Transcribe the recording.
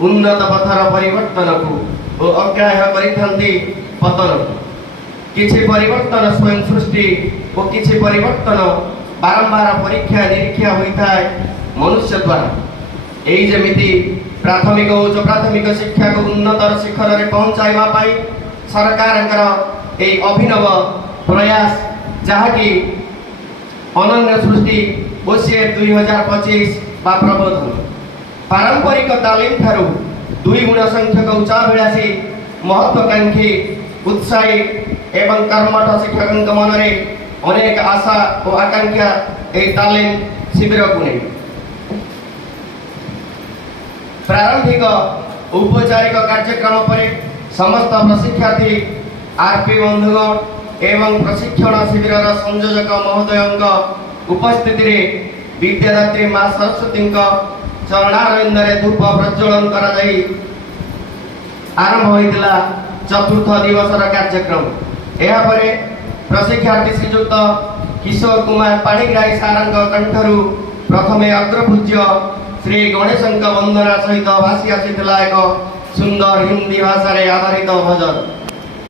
उन्नत पथर परिवर्तन को अग्राह्य करिथांती पतन किछि परिवर्तन स्वयं सृष्टि और किछि परिवर्तन बारंबार परीक्षा निरीक्षा होता है मनुष्य द्वारा। यही जमिति प्राथमिक और उच्च प्राथमिक शिक्षा को उन्नतर शिखर में पहुंचाइबा पाई सरकार ए अभिनव प्रयास जहाँकि अनन्य सृष्टि ओसीए 2025 बा प्रबोधन पारंपरिक तालीम ठारू 2 गुण संख्यक उच्चाभिलाषी महत्वाकांक्षी उत्साही एवं कर्मठ शिक्षक मन में अनेक आशा और आकांक्षा ए तालीम शिविर को नहीं प्रारंभिक औपचारिक कार्यक्रम पर समस्त प्रशिक्षार्थी आरपी बंधुगण एवं प्रशिक्षण शिविर संयोजक महोदय उपस्थिति विद्यादात्री माँ सरस्वती चरणारविंद धूप प्रज्वलन कर आरंभ होता चतुर्थ दिवसर कार्यक्रम। यापर प्रशिक्षार्थी श्रीजुक्त किशोर कुमार पाणिग्राही सारंग कंठरू प्रथमे अग्रपूज्य श्री गणेश वंदना सहित भासी आसी एक सुंदर हिंदी भाषा आधारित भजन।